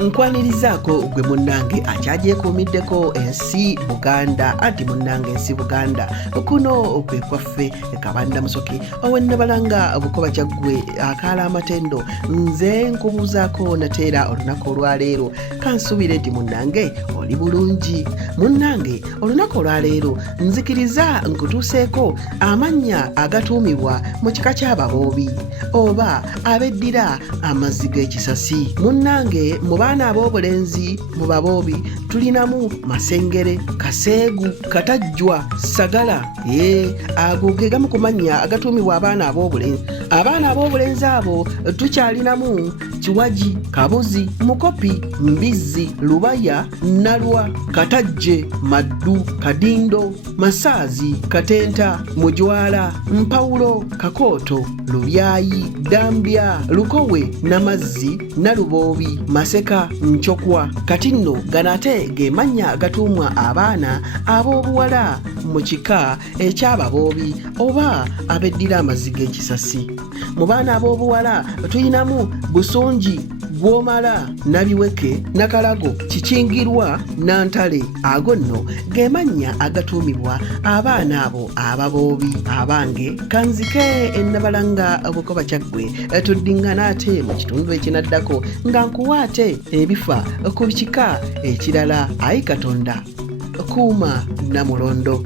Nkwanirizaako gwe munnange akyagyekuumiddeko ensi Buganda anti munnange ensi Buganda kuno kwe kwaffe Kabanda Musoke owennabalanga Bukoba Kyaggwe akaala amatendo nze nkubuuzaako nateera olunaku olwaleero kansuubire nti munnange oli bulungi. Munnange olunaku olwaleero nzikiriza nkutuuseeko amannya agatuumibwa mu kika ky'ababoobi oba Abeddira Amazzi Gékisasi. Munnange mu baana ab'obulenzi mu baboobi tulinamu Masengere, Kaseegu, Katajjwa, Sagala. Ago ge gamu ku mannya agatuumibwa abaana ab'obulenzi. Abaana ab'obulenzi abo tukyalinamu Kiwaji, Kabuzi, Mukopi, Mbizzi, Lubaya, Nalwa, Katajje, Maddu, Kadindo, Masaazi, Katenta, Mujwala, Mpawulo, Kakooto, Lubyayi, Dambya, Lukowe, Namazzi, Naluboobi, Maseka, Nchokwa. Kati nno gano ate ge mannya agatuumwa abaana ab'obuwala mu kika eky'ababoobi oba Abeddira Amazzi Gékisasi. Mu baana ab'obuwala tulinamu Busungi, Gwomala, Nabiweke, Nakalago, Kikingirwa, Nantale. Ago nno ge mannya agatuumibwa abaana abo ababoobi. Abange kanzike ennabalanga Bukoba Kyaggwe tuddingana ate mu kitundu ekinaddako nga nkuwa ate ebifa ku kika ekirala. Ayi Katonda kuuma Namulondo.